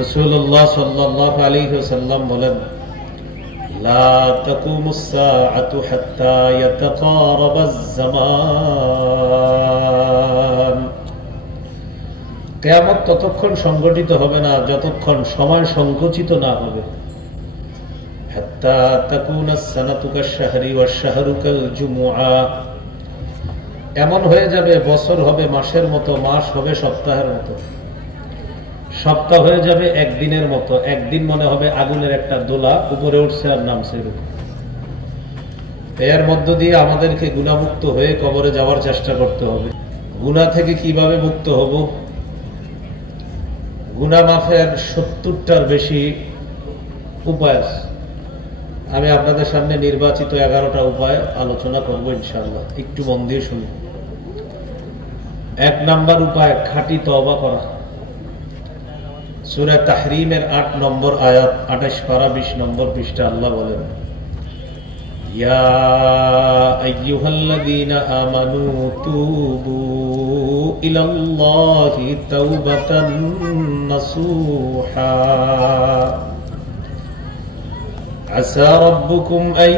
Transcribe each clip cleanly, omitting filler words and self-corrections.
রাসূলুল্লাহ সাল্লাল্লাহু আলাইহি ওয়াসাল্লাম বলেন, লা তাকুমুস সাআতু হাত্তা ইয়াতাকারাবাজ জামান। কিয়ামত ততক্ষণ সংঘটিত হবে না যতক্ষণ সময় সংকুচিত না হবে। হাত্তা তাকুনাস সানাতু কাশ-শাহরি ওয়াশ-শাহরু কাল-জুমুআ। এমন হয়ে যাবে বছর হবে মাসের মতো, মাস হবে সপ্তাহের মতো, সপ্তাহ হয়ে যাবে একদিনের মতো, একদিন মনে হবে আগুনের একটা দোলা উপরে উঠছে আর নামছে। এর মধ্য দিয়ে আমাদেরকে গুনাহমুক্ত হয়ে কবরে যাওয়ার চেষ্টা করতে হবে। গুনাহ থেকে কিভাবে মুক্ত হব? গুনাহ মাফের 70টার বেশি উপায় আছে। আমি আপনাদের সামনে নির্বাচিত 11টা উপায় আলোচনা করব ইনশাআল্লাহ। একটু মন দিয়ে শুনুন। 1 নাম্বার উপায়, খাঁটি তওবা করা। সূরা তাহরিমের 8 নম্বর আয়াত, 28 পারা 20 নম্বর পৃষ্ঠা আল্লাহ বলেন, ইয়া আইয়ুহাল্লাযীনা আমানু তুবু ইলাল্লাহি তাওবাতান নাসুহা আসা রাব্বুকুম আন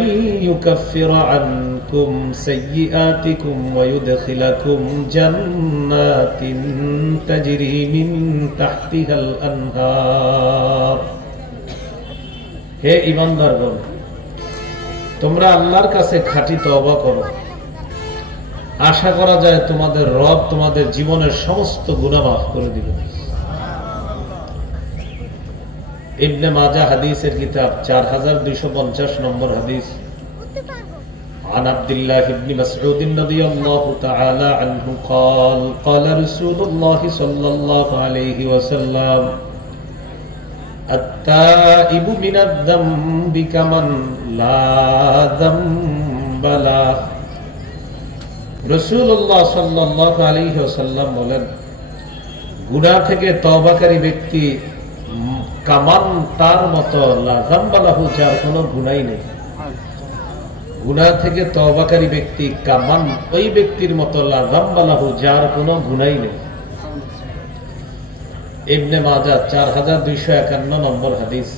ইউকাফিরা আনকুম সাইয়্যাতিকুম ওয়া ইউদখিলাকুম জান্নাতিন তাজরি মিন তাহতিহাল আনহার। হে ঈমানদারগণ, তোমরা আল্লাহর কাছে খাঁটি তওবা করো। আশা করা যায় তোমাদের রব তোমাদের জীবনের সমস্ত গুনাহ মাফ করে দিবেন। ইবনে মাজাহ হাদিসের কিতাব 4250 নম্বর হাদিস। عن عبد الله بن مسعود رضي الله تعالى عنه قال قال رسول الله صلى الله عليه وسلم التائب من الذنب كمن لا ذنب له। রাসূলুল্লাহ সাল্লাল্লাহু আলাইহি ওয়াসাল্লাম বলেন, গুনাহ থেকে তওবাকারী ব্যক্তি কামান তার মতো, লা যামবা লাহু, যার কোনো গুনাহই নেই। গুনাহ থেকে তওবাকারী ব্যক্তি কামান, ওই ব্যক্তির মতো, লা যামবা লাহু, যার কোনো গুনাহই নেই। ইবনে মাজাহ 4251 নম্বর হাদিস।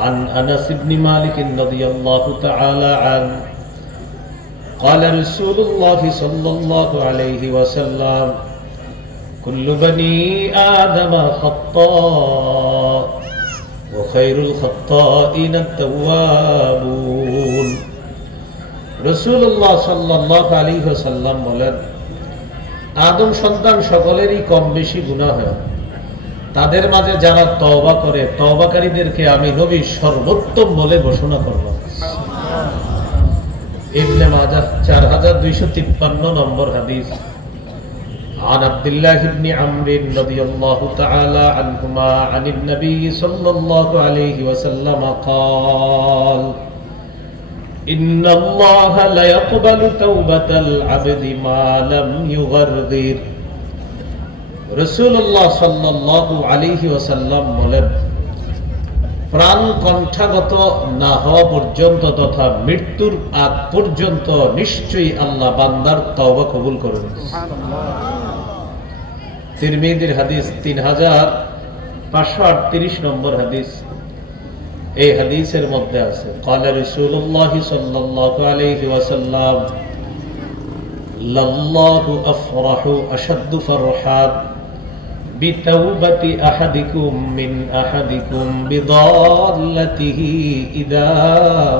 عن أنس بن مالك رضي الله تعالى عنه قال رسول الله صلى الله عليه وسلم كل بني آدم خطاء وخير الخطائين التوابون। রাসূলুল্লাহ সাল্লাল্লাহু আলাইহি ওয়াসাল্লাম বলেন, আদম সন্তান সকলেরই কম বেশি গুনাহ হয়। তাদের মাঝে যারা তওবা করে, তওবাকারীদেরকে আমি নবী সর্বোত্তম বলে ঘোষণা করলাম। ইবনে মাজাহ 4253 নম্বর হাদিস। عن عبد الله بن عمرو رضي الله تعالى عنهما عن النبي صلى الله عليه وسلم قال إن الله لا يقبل توبة العبد ما لم يغرغر। রাসূলুল্লাহ সাল্লাল্লাহু আলাইহি ওয়াসাল্লাম বলেন, প্রাণ কণ্ঠাগত না হওয়া পর্যন্ত তথা মৃত্যুর আগ পর্যন্ত নিশ্চয়ই আল্লাহ বান্দার তওবা কবুল করেন। তিরমিজির হাদিস 3538 নম্বর হাদিস। এই হাদিসের মধ্যে আছে, قال رسول الله صلى الله عليه وسلم لله أفرح أشد فرحا بتوبة أحدكم من أحدكم بضالته إذا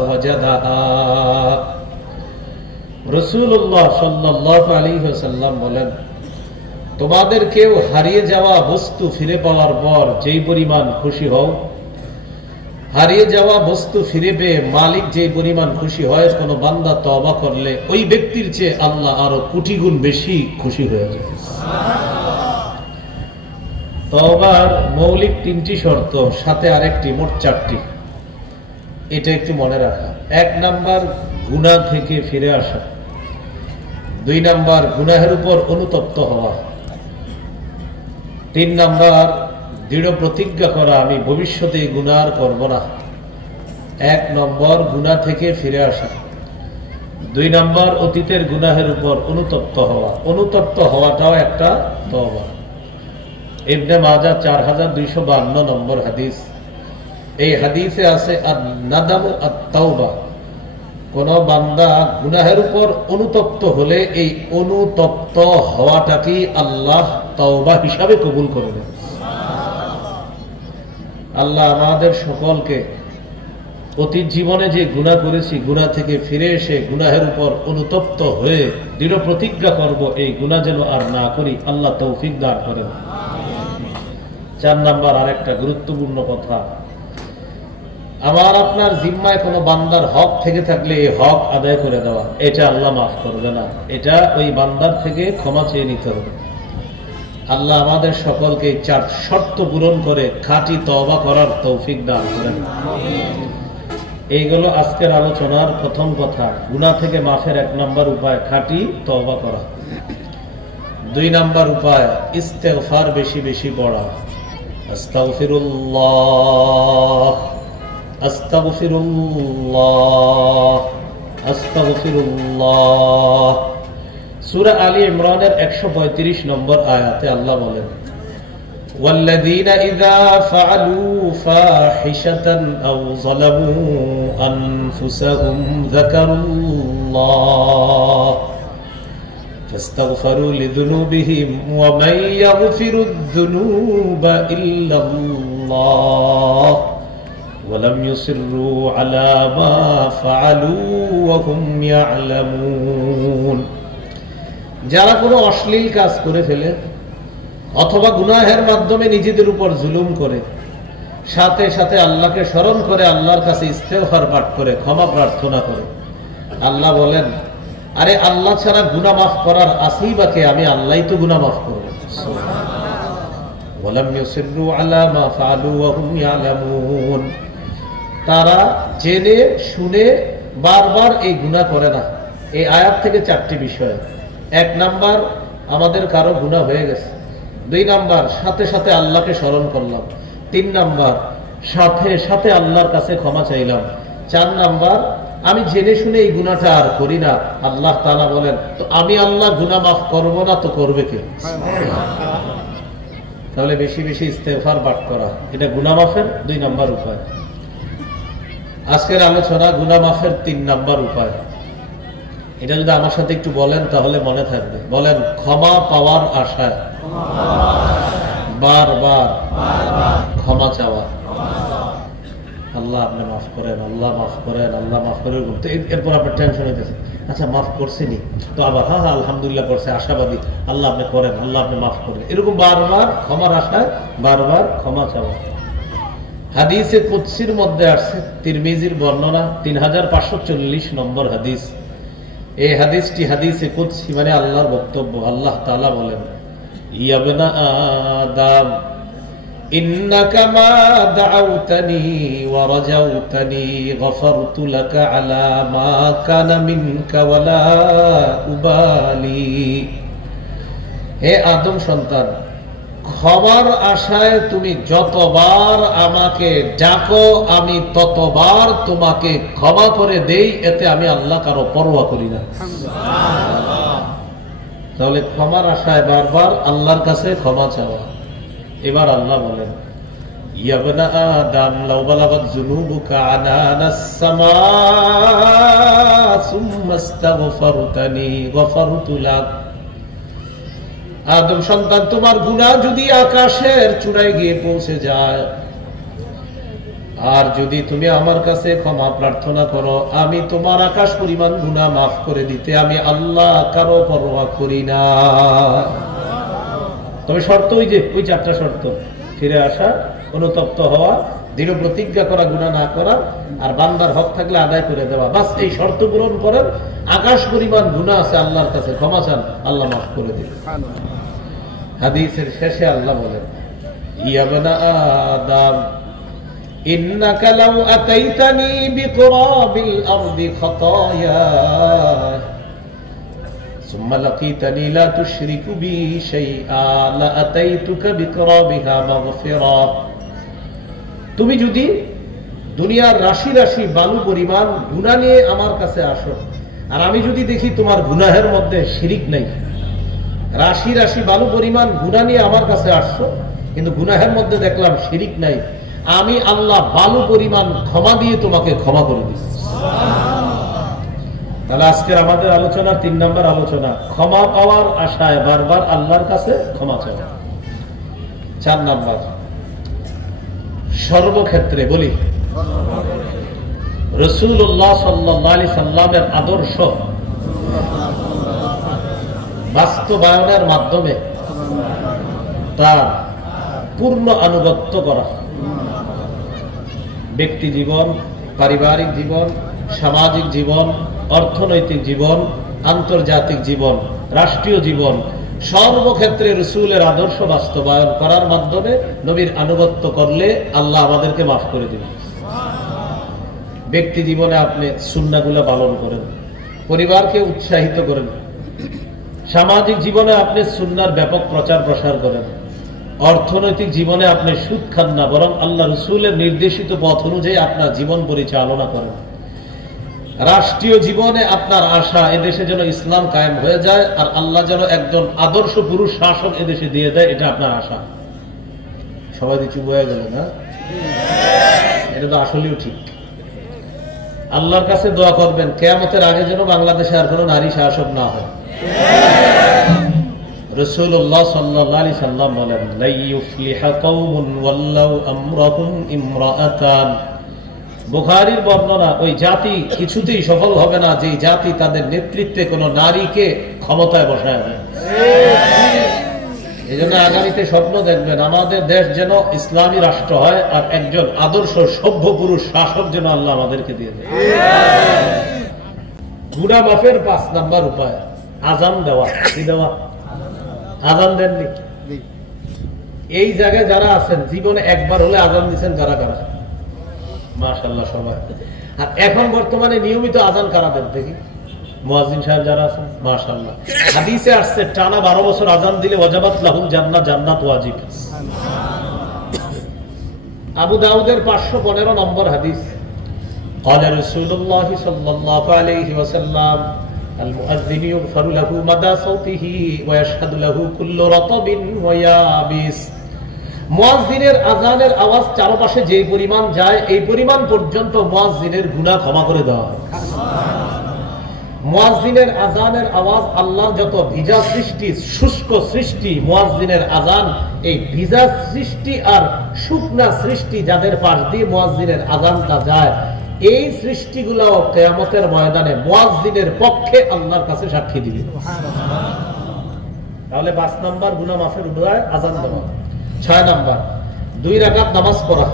وجدها। রাসূলুল্লাহ সাল্লাল্লাহু আলাইহি ওয়াসাল্লাম বলেন, তোমাদের কেউ হারিয়ে যাওয়া বস্তু ফিরে পাওয়ার পর যেই পরিমাণ খুশি হও, হারিয়ে যাওয়া বস্তু ফিরে পেয়ে মালিক যেই পরিমাণ খুশি হয়, কোন বান্দা তওবা করলে ওই ব্যক্তির চেয়ে আল্লাহ আরো কোটি গুণ বেশি খুশি হয়ে যায়। তওবার মৌলিক 3টি শর্ত, সাথে আরেকটি, মোট 4টি। এটা একটু মনে রাখা। 1 নাম্বার, গুনাহ থেকে ফিরে আসা। 2 নাম্বার, গুনাহের উপর অনুতপ্ত হওয়া। 3 নাম্বার, দৃঢ় প্রতিজ্ঞা করা, আমি ভবিষ্যতে গুনাহ আর করব না। 1 নম্বর, গুনাহ থেকে ফিরে আসা। 2 নম্বর, অতীতের গুনাহের উপর অনুতপ্ত হওয়া। অনুতপ্ত হওয়াটাও একটা তওবা। ইবনে মাজাহ 4252 নম্বর হাদিস। এই হাদিসে আছে আন-নাদামু আত-তাওবা, কোন বান্দা গুনাহের উপর অনুতপ্ত হলে এই অনুতপ্ত হওয়াটাকে আল্লাহ তাওবা হিসাবে কবুল করে নেন। আল্লাহ আমাদের সকলকে অতীত জীবনে যে গুনাহ করেছি, গুনাহ থেকে ফিরে এসে গুনাহের উপর অনুতপ্ত হয়ে দৃঢ় প্রতিজ্ঞা করব এই গুনাহ যেন আর না করি, আল্লাহ তৌফিক দান করেন। 4 নাম্বার আরেকটা গুরুত্বপূর্ণ কথা, আমার আপনার জিম্মায় কোনো বান্দার হক থেকে থাকলে এই হক আদায় করে দেওয়া, এটা আল্লাহ মাফ করবে না, এটা ওই বান্দার থেকে ক্ষমা চেয়ে নিতে হবে। আল্লাহ আমাদের সকলকে 4 শর্ত পূরণ করে খাঁটি তওবা করার তৌফিক দান করেন। এইগুলো আজকের আলোচনার প্রথম কথা। গুনাহ থেকে মাফের 1 নাম্বার উপায় খাঁটি তওবা করা। 2 নাম্বার উপায় ইস্তেগফার বেশি বেশি পড়া। আস্তাগফিরুল্লাহ, আস্তাগফিরুল্লাহ, আস্তাগফিরুল্লাহ। সূরা আলী ইমরানের 135 নম্বর আয়াতে আল্লাহ বলেন, والذين إذا فعلوا فاحشة أو ظلموا أنفسهم ذكروا الله فاستغفروا لذنوبهم ومن يغفر الذنوب إلا الله ولم يصروا على ما فعلوا وهم يعلمون। যারা কোনো অশ্লীল কাজ করে ফেলে অথবা গুনাহের মাধ্যমে নিজেদের উপর জুলুম করে, সাথে সাথে আল্লাহকে স্মরণ করে আল্লাহর কাছে ইস্তেগফার পাঠ করে ক্ষমা প্রার্থনা করে, আল্লাহ বলেন, আরে আল্লাহ ছাড়া গুনাহ মাফ করার আছেই বা কে? আমি আল্লাহই তো গুনাহ মাফ করব। ওয়ালাম ইউসিররু আলা মা ফাআলু ওয়া হুম ইয়ালামুন। তারা জেনে শুনে বারবার এই গুনাহ করে না। এই আয়াত থেকে 4টি বিষয়। 1 নাম্বার, আমাদের কারো গুনাহ হয়ে গেছে। 2 নাম্বার, সাথে সাথে আল্লাহকে স্মরণ করলাম। 3 নাম্বার, সাথে সাথে আল্লাহর কাছে ক্ষমা চাইলাম। 4 নাম্বার, আমি জেনে শুনে এই গুনাহটা আর করি না। আল্লাহ তাআলা বলেন, তো আমি আল্লাহ গুনাহ মাফ করব না তো করবে কে? তাহলে বেশি বেশি ইস্তেগফার পাঠ করা, এটা গুনাহ মাফের 2 নাম্বার উপায়। আজকের আলোচনা গুনাহ মাফের 3 নাম্বার উপায়। এটা যদি আমার সাথে একটু বলেন তাহলে মনে থাকবে। বলেন, ক্ষমা পাওয়ার আশায় বারবার ক্ষমা চাওয়া। আল্লাহ আপনি মাফ করেন, আল্লাহ মাফ করেন, আল্লাহ মাফ করেন। এরপর আপনার টেনশন হইতেছে, আচ্ছা মাফ করছেনি তো আবার হ্যাঁ হ্যাঁ আলহামদুলিল্লাহ করছে, আশাবাদী, আল্লাহ আপনি করেন, আল্লাহ আপনি মাফ করেন। এরকম বারবার ক্ষমার আশায় বারবার ক্ষমা চাওয়া। হাদিসে কুদসির মধ্যে আসছে, তিরমিজির বর্ণনা 3540 নম্বর হাদিস। এই হাদিসটি হাদিসে কুদসি, মানে আল্লাহর বক্তব্য। আল্লাহ তাআলা বলেন, ইয়া ইবনা আদম ইন্নাকা মা দাআউতানি ওয়া রাজাউতানি গফারতু লাকা আলা মা কানা মিনকা ওয়ালা উবালি। হে আদম সন্তান, ক্ষমার আশায় তুমি যতবার আমাকে ডাকো আমি ততবার তোমাকে ক্ষমা করে দেই, এতে আমি আল্লাহ কারো পরোয়া করি না। তাহলে ক্ষমার আশায় বারবার আল্লাহর কাছে ক্ষমা চাওয়া। এবার আল্লাহ বলেন, ইয়া ইবনা আদম লাউ বালাগাত যুনুবুকা আনানাস সামা সুম্মা ইস্তাগফারতানি গফারতু লাক। আদম সন্তান, তোমার গুনাহ যদি আকাশের চূড়ায় গিয়ে পৌঁছে যায়, আর যদি তুমি আমার কাছে ক্ষমা প্রার্থনা করো, আমি তোমার আকাশ পরিমাণ গুনাহ মাফ করে দিতে আমি আল্লাহ কারো পরোয়া করি না। তবে শর্ত ওই 4টা শর্ত: ফিরে আসা, অনুতপ্ত হওয়া, দৃঢ় প্রতিজ্ঞা করা গুনাহ না করা, আর বান্দার হক থাকলে আদায় করে দেওয়া। বাস এই শর্ত পূরণ করেন, আকাশ পরিমাণ গুনাহ আছে, আল্লাহর কাছে ক্ষমা চান, আল্লাহ মাফ করে দিবেন। হাদিসের শেষে আল্লাহ বলেন, ইয়া ইবনা আদম ইন্নাকা লাউ আতাইতানি বিকুরাবিল আরদি খাতায়া সুম্মা লাকিতানি লা তুশরিকু বি শাইআ লা আতাইতুকা বিকুরাবিহা মাগফিরা। তুমি যদি দুনিয়ার রাশি রাশি বালু পরিমাণ গুনাহ নিয়ে আমার কাছে আসো, আর আমি যদি দেখি তোমার গুনাহের মধ্যে শিরিক নাই, রাশি রাশি বালু পরিমাণ গুনাহ নিয়ে আমার কাছে আসছো, কিন্তু গুনাহের মধ্যে দেখলাম শিরিক নাই, আমি আল্লাহ বালু পরিমাণ ক্ষমা দিয়ে তোমাকে ক্ষমা করে দিচ্ছি। তাহলে আজকের আমাদের আলোচনার 3 নম্বর আলোচনা, ক্ষমা পাওয়ার আশায় বারবার আল্লাহর কাছে ক্ষমা চাওয়া। 4 নম্বর, সর্বক্ষেত্রে বলি রাসূলুল্লাহ সাল্লাল্লাহু আলাইহি সাল্লামের আদর্শ বাস্তবায়নের মাধ্যমে তার পূর্ণ আনুগত্য করা। ব্যক্তি জীবন, পারিবারিক জীবন, সামাজিক জীবন, অর্থনৈতিক জীবন, আন্তর্জাতিক জীবন, রাষ্ট্রীয় জীবন, সর্বক্ষেত্রে রাসূলের আদর্শ বাস্তবায়ন করার মাধ্যমে নবীর আনুগত্য করলে আল্লাহ আমাদেরকে মাফ করে দিবেন। ব্যক্তি জীবনে আপনি সুন্নাহগুলো পালন করেন, পরিবারকে উৎসাহিত করেন, সামাজিক জীবনে আপনি সুন্নাহর ব্যাপক প্রচার প্রসার করেন, অর্থনৈতিক জীবনে আপনি সুদ খান না, বরং আল্লাহ রাসূলের নির্দেশিত পথ অনুযায়ী আপনার জীবন পরিচালনা করেন। রাষ্ট্রীয় জীবনে আপনার আশা এদেশে যেন ইসলাম কায়েম হয়ে যায় আর আল্লাহ যেন একজন আদর্শ পুরুষ শাসক এদেশে দিয়ে দেয়, এটা আপনার আশা। সবাই চুপ হয়ে গেল না? এটা তো আসলেও ঠিক। আল্লাহর কাছে দোয়া করবেন কিয়ামতের আগে যেন বাংলাদেশে আর কোনো নারী শাসক না হয়। রাসূলুল্লাহ সাল্লাল্লাহু আলাইহি সাল্লাম বলেন, লা ইউফলিহা কওমুন ওয়াল্লাউ আমরাহুম ইমরাআতান। বুখারীর বর্ণনা, ওই জাতি কিছুতেই সফল হবে না যে জাতি তাদের নেতৃত্বে কোনো নারীকে ক্ষমতায় বসায় দেয়। এই জন্য আগামীতে স্বপ্ন দেখবেন আমাদের দেশ যেন ইসলামী রাষ্ট্র হয় আর একজন আদর্শ সভ্য পুরুষ শাসক যেন আল্লাহ আমাদেরকে দিয়ে দেয়। গুনাহ মাফের 5 নাম্বার উপায় আযান দেওয়া। কি দেওয়া? আযান দেননি? এই জায়গায় যারা আছেন জীবনে একবার হলে আযান দিচ্ছেন কারা কারা? মাশাআল্লাহ সবাই। আর এখন বর্তমানে নিয়মিত আযান কারা দেন দেখি? মুয়াজ্জিন সাহেব যারা আছেন, মাশাআল্লাহ। হাদিসে আসছে টানা 12 বছর আযান দিলে ওয়াজাবাত লাহুল জান্নাহ, জান্নাত ওয়াজিব। আবু দাউদের 515 নম্বর হাদিস, قال رسول الله صلى الله عليه وسلم المؤذن يغفر له مدى صوته ويشهد له كل رطب ويابس। মুয়াজ্জিনের আযানের আওয়াজ চারপাশে যে পরিমাণ যায় এই পরিমাণ পর্যন্ত মুয়াজ্জিনের গুনাহ ক্ষমা করে দেওয়া হয়। মুয়াজ্জিনের আযানের আওয়াজ আল্লাহর যত ভিজা সৃষ্টি, শুষ্ক সৃষ্টি, মুয়াজ্জিনের আযান এই ভিজা সৃষ্টি আর শুকনা সৃষ্টি যাদের পাশ দিয়ে মুয়াজ্জিনের আযানটা যায়, এই সৃষ্টিগুলো কিয়ামতের ময়দানে মুয়াজ্জিনের পক্ষে আল্লাহর কাছে সাক্ষী দিবে। তাহলে 5 নাম্বার গুনাহ মাফের উপায় আযান দেওয়া। 6 নাম্বার 2 রাকাত নামাজ পড়া।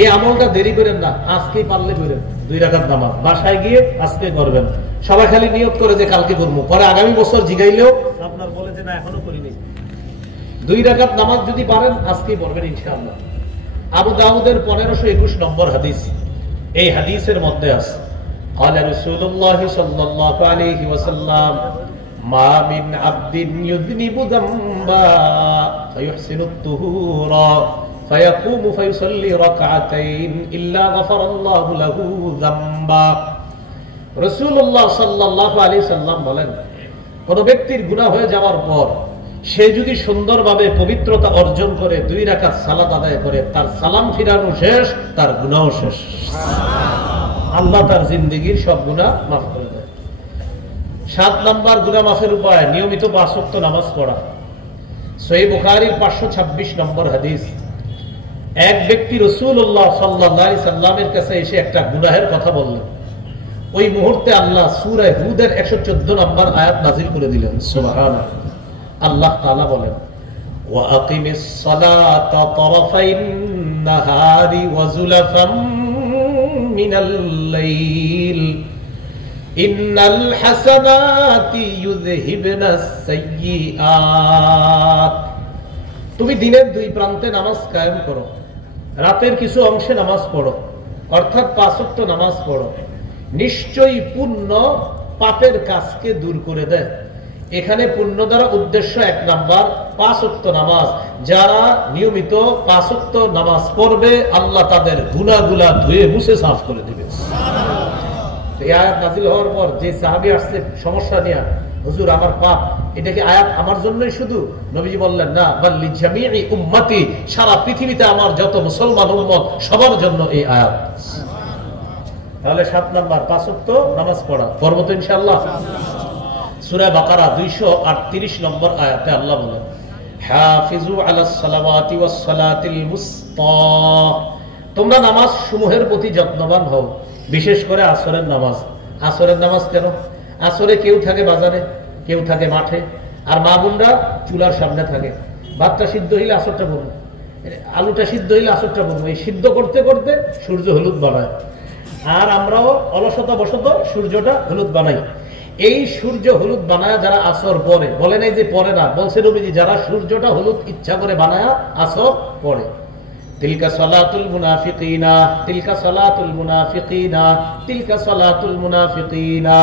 এই আমলটা দেরি করেন না, আজকেই পারলে করেন। 2 রাকাত নামাজ বাসায় গিয়ে আজকে করবেন। সবাই খালি নিয়ত করে যে কালকে করবো, পরে আগামী বছর জিগাইলেও আপনার বলে যে না এখনো করিনি। 2 রাকাত নামাজ যদি পারেন আজকেই পড়বেন ইনশাআল্লাহ। আবু দাউদের 1521 নম্বর হাদিস, এই হাদিসের মধ্যে আছে قال رسول الله صلى الله عليه وسلم ما من عبد يذنب ذنبا فيحسن الطهور فيقوم فيصلي ركعتين إلا غفر الله له ذنبا। রাসূলুল্লাহ সাল্লাল্লাহু আলাইহি সাল্লাম বলেন, কোন ব্যক্তির গুনাহ হয়ে যাওয়ার পর সে যদি সুন্দরভাবে পবিত্রতা অর্জন করে 2 রাকাত সালাত আদায় করে, তার সালাম ফিরানো শেষ, তার গুনাহ শেষ। আল্লাহ তার জিন্দেগীর সব গুনাহ মাফ করে দেয়। 7 নাম্বার গুনাহ মাফের উপায় নিয়মিত 5 ওয়াক্ত নামাজ পড়া। সহিহ বুখারীর 526 নম্বর হাদিস, এক ব্যক্তি রাসূলুল্লাহ সাল্লাল্লাহু আলাইহি সাল্লামের কাছে এসে একটা গুনাহের কথা বললেন। ওই মুহূর্তে আল্লাহ সূরা হুদের 114 নম্বর আয়াত নাযিল করে দিলেন। সুবহানাল্লাহ। আল্লাহ তাআলা বলেন, ওয়া আকিমিস সালাতা তারাফাইন নাহারি ওয়া যুলাফাম মিনাল লাইল ইন্নাল হাসানাতি ইউযহিবনাস সাইয়্যাত। তুমি দিনের 2 প্রান্তে নামাজ কায়েম করো, রাতের কিছু অংশে নামাজ পড়ো, অর্থাৎ 5 ওয়াক্ত নামাজ পড়ো, নিশ্চয়ই পুণ্য পাপের কাজকে দূর করে দেয়। এখানে পুণ্য দ্বারা উদ্দেশ্য 1 নাম্বার 5 ওয়াক্ত নামাজ। যারা নিয়মিত 5 ওয়াক্ত নামাজ পড়বে আল্লাহ তাদের গুনাহগুলা ধুয়ে মুছে সাফ করে দিবে। এই আয়াত নাযিল হওয়ার পর যে সাহাবী আসছে সমস্যা নিয়ে, হুজুর আমার পাপ, এটা কি আয়াত আমার জন্যই শুধু? নবীজি বললেন না, বাল্লি জামিই উম্মতি, সারা পৃথিবীতে আমার যত মুসলমান উম্মত সবার জন্য এই আয়াত। তাহলে 7 নাম্বার 5 ওয়াক্ত নামাজ পড়া, পড়ব তো ইনশাআল্লাহ। সূরা বাকারা 238 নম্বর আয়াতে আল্লাহ বলেন, হাফিজু আলাস সালাওয়াতি ওয়াস সালাতিল মুস্তা, তোমরা নামাজ সমূহের প্রতি যত্নবান হও, বিশেষ করে আসরের নামাজ। আসরের নামাজ কেন? আসরে কেউ থাকে বাজারে, কেউ থাকে মাঠে, আর মা বোনরা চুলার সামনে থাকে। ভাতটা সিদ্ধ হইলে আসরটা বলবো, আলুটা সিদ্ধ হইলে আসরটা বলবো, এই সিদ্ধ করতে করতে সূর্য হলুদ বানায়, আর আমরাও অলসতা বশত সূর্যটা হলুদ বানাই। এই সূর্য হলুদ বানায় যারা আসর পরে, বলে নাই যে পরে না, বলছে নবীজি যারা সূর্যটা হলুদ ইচ্ছা করে বানায় আসর পরে, তিলকা সালাতুল মুনাফিকিনা, তিলকা সালাতুল মুনাফিকিনা, তিলকা সালাতুল মুনাফিকিনা।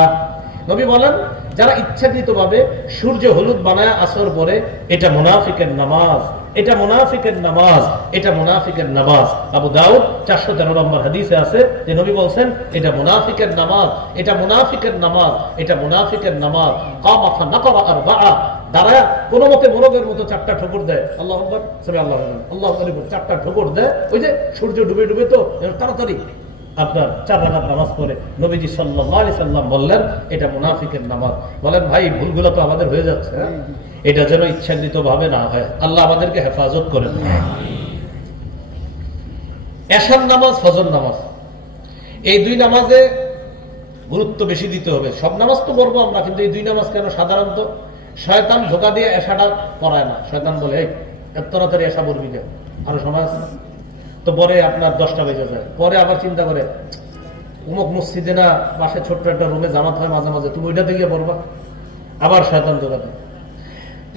নবী বলেন যারা ইচ্ছাকৃতভাবে সূর্য হলুদ বানায় আসর পরে, এটা মুনাফিকের নামাজ, এটা মুনাফিকের নামাজ, এটা মুনাফিকের নামাজ। আবু দাউদ 413 নম্বর হাদিসে আছে যে নবী বলেন এটা মুনাফিকের নামাজ, এটা মুনাফিকের নামাজ, এটা মুনাফিকের নামাজ। কামা ফানাকারা আরবাআ, দাঁড়ায় কোন মতে মোরগের মতো 4টা ঠোকর দেয়, আল্লাহু আকবার, সামি আল্লাহু আকবার, আল্লাহু আকবার, 4টা ঠোকর দেয়। ওই যে সূর্য ডুবে ডুবে তো তাড়াতাড়ি আপনার 4 রাকাত নামাজ পড়ে। নবীজি সাল্লাল্লাহু আলাইহি সাল্লাম বললেন এটা মুনাফিকের নামাজ। বলেন ভাই ভুলগুলো তো আমাদের হয়ে যাচ্ছে, এটা যেন ইচ্ছাকৃত ভাবে না হয়, আল্লাহ আমাদেরকে হেফাজত করেন। এশার নামাজ, ফজর নামাজ, এই 2 নামাজে গুরুত্ব বেশি দিতে হবে। সব নামাজ তো পড়বো আমরা, কিন্তু এই 2 নামাজ কেন? সাধারণত শয়তান ধোঁকা দিয়ে এশাটা পড়ায় না। শয়তান বলে এই এত তাড়াতাড়ি এশা পড়বি কেন, আরো সময় আছে না? তো পরে আপনার 10টা বেজে যায়, পরে আবার চিন্তা করে উমুক মসজিদে না পাশে ছোট্ট একটা রুমে জামাত হয় মাঝে মাঝে, তুমি ওইটাতে গিয়ে পড়বা। আবার শয়তান ধোঁকা দেয়,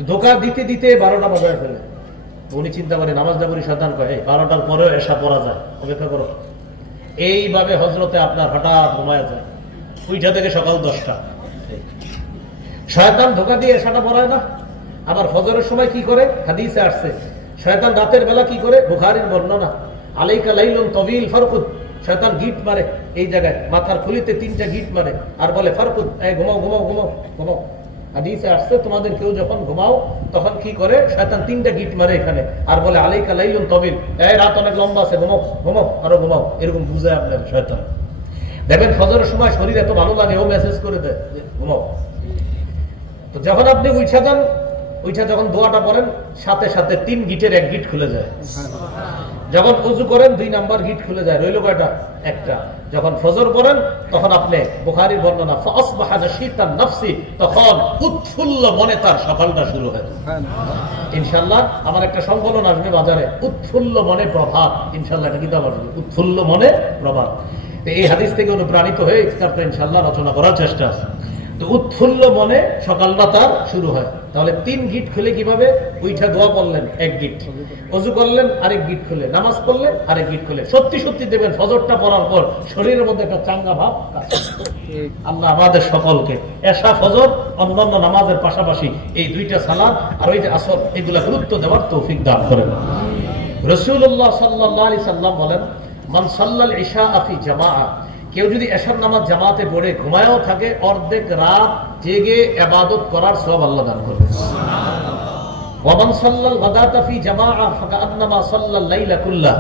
ধোঁকা দিতে দিতে 12টা বাজায় ফেলে। উনি চিন্তা করে নামাজটা পড়ি, শয়তান কয় 12টার পরেও এশা পড়া যায়, অপেক্ষা করো। এইভাবে হজরতে আপনার হঠাৎ ঘুমায় যায়, ওইটা থেকে সকাল 10টা। শয়তান ধোঁকা দিয়ে এশাটা পড়ায় না। আবার ফজরের সময় কি করে? হাদিসে আসছে শয়তান রাতের বেলা কি করে, বুখারীর বর্ণনা, আলাইকা লাইলুন তাওয়িল ফারকুদ, শয়তান গিট মারে এই জায়গায়, মাথার খুলিতে 3টা গিট মারে আর বলে ফারকুদ, এই ঘুমাও ঘুমাও ঘুমাও ঘুমাও। হাদিসে আসছে তোমাদের কেউ যখন ঘুমাও তখন কি করে, শয়তান 3টা গিট মারে এখানে আর বলে আলাইকা লাইলুন তাওয়িল, এই রাত অনেক লম্বা আছে, ঘুমাও ঘুমাও আরো ঘুমাও, এরকম বুঝায় আপনার শয়তান। দেখবেন ফজরের সময় শরীর এত ভালো লাগে, ও মেসেজ করে দেয় ঘুমাও। তো যখন আপনি উঠা যান, ওইটা যখন দোয়াটা পড়েন সাথে সাথে 3 গিটের 1 গিট খুলে যায়। যখন ওযু করেন 2 নাম্বার গিট খুলে যায়, রইল কয়টা? একটা। যখন ফজর পড়েন তখন আপনি বুখারীর বর্ণনা ফাসবাহা নাশীতান নাফসি, তখন উৎফুল্ল মনে তার সকালটা শুরু হয়। ইনশাআল্লাহ আমার একটা সংকলন আসবে বাজারে, উৎফুল্ল মনে প্রভাত, ইনশাআল্লাহ এটা কিতাব আসবে, উৎফুল্ল মনে প্রভাত। এই হাদিস থেকে অনুপ্রাণিত হয়ে কিতাবটা ইনশাআল্লাহ রচনা করার চেষ্টা আছে। তো উৎফুল্ল মনে সকালটা তার শুরু হয়। তাহলে 3 গিট খুলে কিভাবে? ওইটা দোয়া করলেন 1 গিট, ওযু করলেন আরেক গিট খুলে, নামাজ পড়লেন আরেক গিট খুলে। সত্যি সত্যি দেখবেন ফজরটা পড়ার পর শরীরের মধ্যে একটা চাঙ্গা ভাব কাজ করে। আল্লাহ আমাদের সকলকে এশা ফজর অন্যান্য নামাজের পাশাপাশি এই 2টা সালাত আর ওইটা আসর এগুলা গুরুত্ব দেওয়ার তৌফিক দান করেন। রাসূলুল্লাহ সাল্লাল্লাহু আলাইহি সাল্লাম বলেন, মান সাল্লাল ইশা ফি জামাআ, কেউ যদি এশার নামাজ জামাতে পড়ে ঘুমায়ও থাকে, অর্ধেক রাত জেগে ইবাদত করার সওয়াব আল্লাহ দান করবেন। ওয়া মান সাল্লাল গাদাতা ফি জামাআ ফাকান্নামা সাল্লাল লাইলা কুল্লাহ,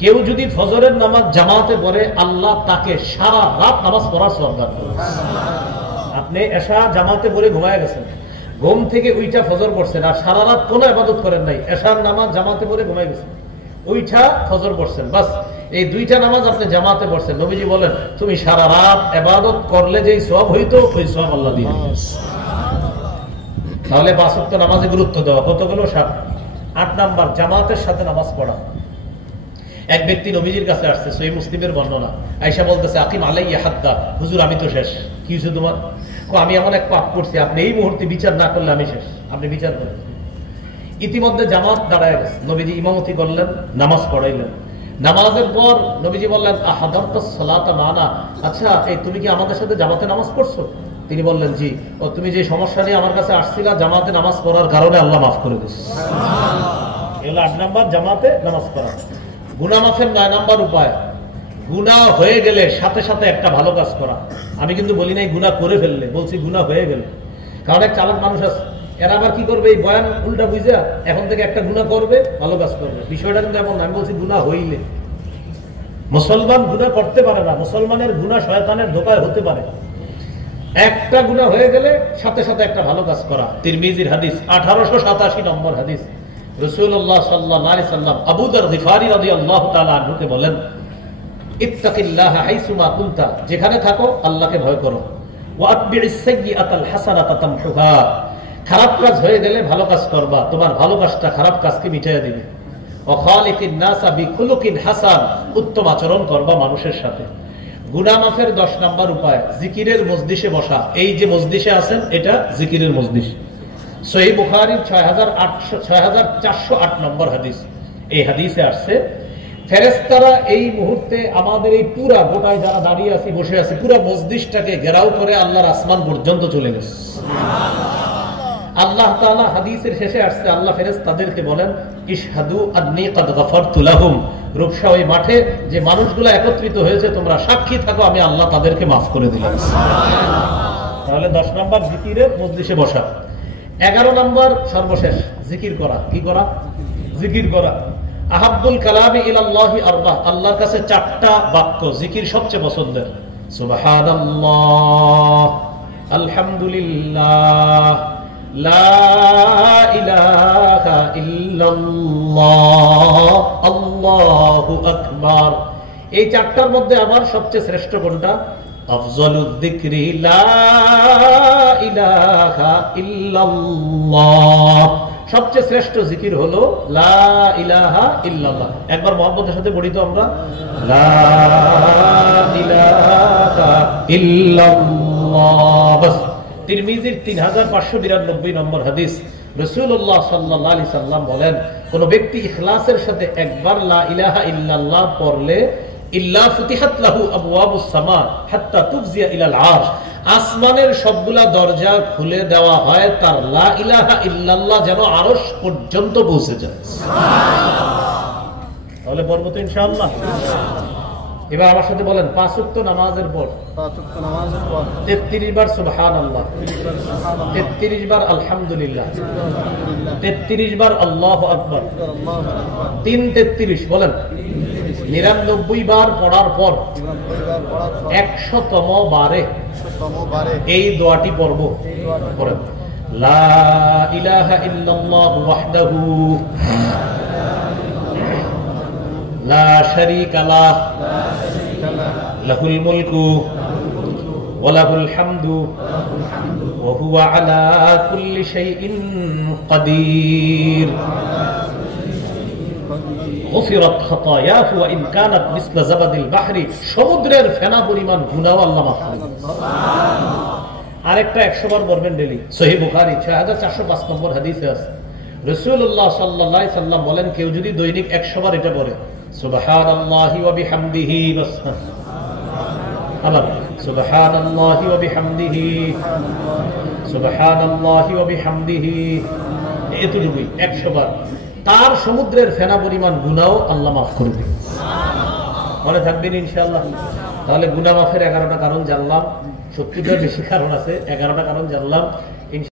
কেউ যদি ফজরের নামাজ জামাতে পড়ে আল্লাহ তাকে সারা রাত নামাজ পড়ার সওয়াব দান করবেন। আপনি এশা জামাতে পড়ে ঘুমায় গেছেন, ঘুম থেকে উইঠা ফজর পড়ছেন আর সারা রাত কোনো ইবাদত করেন নাই, এশার নামাজ জামাতে পড়ে ঘুমায় গেছেন, উইঠা ফজর পড়ছেন, বাস এই 2টা নামাজ আপনি জামাতে পড়ছেন, নবীজি বলেন তুমি সারা রাত ইবাদত করলে যেই সওয়াব হইতো ওই সওয়াব আল্লাহ দিয়ে দিবেন। তাহলে 5 ওয়াক্ত নামাজে গুরুত্ব দেওয়া, কতগুলো? 7। 8 নাম্বার জামাতের সাথে নামাজ পড়া। এক ব্যক্তি নবীজির কাছে আসছে, সহিহ মুসলিমের বর্ণনা, আয়েশা বলতেছে আকিম আলাইয়া হাদ্দা, হুজুর আমি তো শেষ। কি হইছে তোমার? আমি এমন এক পাপ করছি, আপনি এই মুহূর্তে বিচার না করলে আমি শেষ, আপনি বিচার করেন। ইতিমধ্যে জামাত দাঁড়ায় গেছে, নবীজি ইমামতি করলেন, নামাজ পড়াইলেন। নামাজের পর নবীজি বললেন আহাদারতাস সালাতা মানা, আচ্ছা এই তুমি কি আমাদের সাথে জামাতে নামাজ পড়ছো? তিনি বললেন জি। ও তুমি যে সমস্যা নিয়ে আমার কাছে আসছিলা জামাতে নামাজ পড়ার কারণে আল্লাহ মাফ করে দিয়েছে। এগুলো 8 নাম্বার জামাতে নামাজ পড়া। গুনাহ মাফের 9 নাম্বার উপায়, গুনাহ হয়ে গেলে সাথে সাথে একটা ভালো কাজ করা। আমি কিন্তু বলি নাই গুনাহ করে ফেললে, বলছি গুনাহ হয়ে গেলে। কারণ এক চালাক মানুষ আছে, এরা আবার কি করবে, এই বয়ান উল্টা বুঝা এখন থেকে একটা গুনাহ করবে, ভালো কাজ করবে। বিষয়টা কিন্তু এমন না, আমি বলছি গুনাহ হইলে। মুসলমান গুনাহ করতে পারে না, মুসলমানের গুনাহ শয়তানের ধোঁকায় হতে পারে। একটা গুনাহ হয়ে গেলে সাথে সাথে একটা ভালো কাজ করা। তিরমিজির হাদিস 1887 নম্বর হাদিস, রাসূলুল্লাহ সাল্লাল্লাহু আলাইহি সাল্লাম আবু যর গিফারি রাদিয়াল্লাহু তাআলা আনহুকে বলেন, ইত্তাকিল্লাহা হাইসুমা কুনতা, যেখানে থাকো আল্লাহকে ভয় করো। ওয়া আতবি'is সাইয়্যাতাল হাসানাতা তামহুহা, খারাপ কাজ হয়ে গেলে ভালো কাজ করবা, তোমার ভালো কাজটা খারাপ কাজকে মিটাইয়া দিবে। ওয়া খালিকিন নাসা বিখুলুকিন হাসান, উত্তম আচরণ করবা মানুষের সাথে। গুনাহ মাফের 10 নাম্বার উপায় জিকিরের মজলিসে বসা। এই যে মজলিসে আছেন এটা জিকিরের মজলিস। সহিহ বুখারীর 6408 নম্বর হাদিস, এই হাদিসে আসছে ফেরেশতারা এই মুহূর্তে আমাদের এই পুরা গোটায় যারা দাঁড়িয়ে আছি, বসে আছি, পুরা মজলিসটাকে ঘেরাও করে আল্লাহর আসমান পর্যন্ত চলে গেছে। আল্লাহ তাআলা হাদিসের শেষে আসছে, আল্লাহ ফেরেশতাদেরকে বলেন, ইশহাদু আন্নী ক্বাদ গফারতু লাহুম, রূপসা ওই মাঠে যে মানুষগুলো একত্রিত হয়েছে তোমরা সাক্ষী থাকো, আমি আল্লাহ তাদেরকে মাফ করে দিলাম। তাহলে 10 নাম্বার জিকিরের মজলিসে বসা। 11 নাম্বার সর্বশেষ জিকির করা। কি করা? জিকির করা। আহাব্বুল কালামি ইলাল্লাহি আরবা, আল্লাহর কাছে 4টা বাক্য জিকির সবচেয়ে পছন্দের। সুবহানাল্লাহ, আলহামদুলিল্লাহ, লা ইলাহা ইল্লাল্লাহ, আল্লাহু আকবার। এই 4টার মধ্যে আমার সবচেয়ে শ্রেষ্ঠ কোনটা? আফজালুয যিকরি লা ইলাহা ইল্লাল্লাহ, সবচেয়ে শ্রেষ্ঠ জিকির হলো লা ইলাহা ইল্লাল্লাহ। একবার মুহাম্মদের সাথে পড়ি তো আমরা, লা ইলাহা ইল্লাল্লাহ। বাস। তিরমিজির 3592 নম্বর হাদিস, রাসূলুল্লাহ সাল্লাল্লাহু আলাইহি সাল্লাম বলেন, কোন ব্যক্তি ইখলাসের সাথে একবার লা ইলাহা ইল্লাল্লাহ পড়লে, ইল্লা ফুতিহাত লাহু আবওয়াবুস সামা হাত্তা তুফজিয়া ইলাল আরশ, আসমানের সবগুলা দরজা খুলে দেওয়া হয় তার লা ইলাহা ইল্লাল্লাহ যেন আরশ পর্যন্ত পৌঁছে যায়। সুবহানাল্লাহ। তাহলে পড়ব তো ইনশাআল্লাহ। এবার আমার সাথে বলেন, 5 ওয়াক্ত নামাজের পর 33 বার সুবহানাল্লাহ, 33 বার আলহামদুলিল্লাহ, 33 বার আল্লাহু আকবার, 33 বলেন, 99 বার পড়ার পর 100তম বারে এই দোয়াটি পড়ব। পড়েন, লা ইলাহা ইল্লাল্লাহ ওয়াহদাহু লা শারীকা লাহ লাহুল মুলকু ওয়া লাহুল হামদু ওয়া হুয়া আলা কুল্লি শাইইন কাদির। গফিরাত খাতায়াহু ওয়া ইন কানাত মিসলা জাবাদিল বাহরি, সমুদ্রের ফেনা পরিমাণ গুনাহ আল্লাহ মাফ করে দেন। সুবহানাল্লাহ। আরেকটা 100 বার পড়বেন ডেইলি। সহিহ বুখারী 6405 নম্বর হাদিসে আছে, রাসূলুল্লাহ সাল্লাল্লাহু আলাইহি সাল্লাম বলেন, কেউ যদি দৈনিক 100 বার এটা পড়ে, সুবহানাল্লাহি ওয়া বিহামদিহি, আবার সুবহানাল্লাহি ওয়া বিহামদিহি, সুবহানাল্লাহি ওয়া বিহামদিহি, এতটুকুই 100 বার, তার সমুদ্রের ফেনা পরিমাণ গুনাহ আল্লাহ মাফ করে দেন। মনে থাকবেন ইনশাআল্লাহ। তাহলে গুনাহ মাফের 11টা কারণ জানলাম, 70টার বেশি কারণ আছে, 11টা কারণ জানলাম।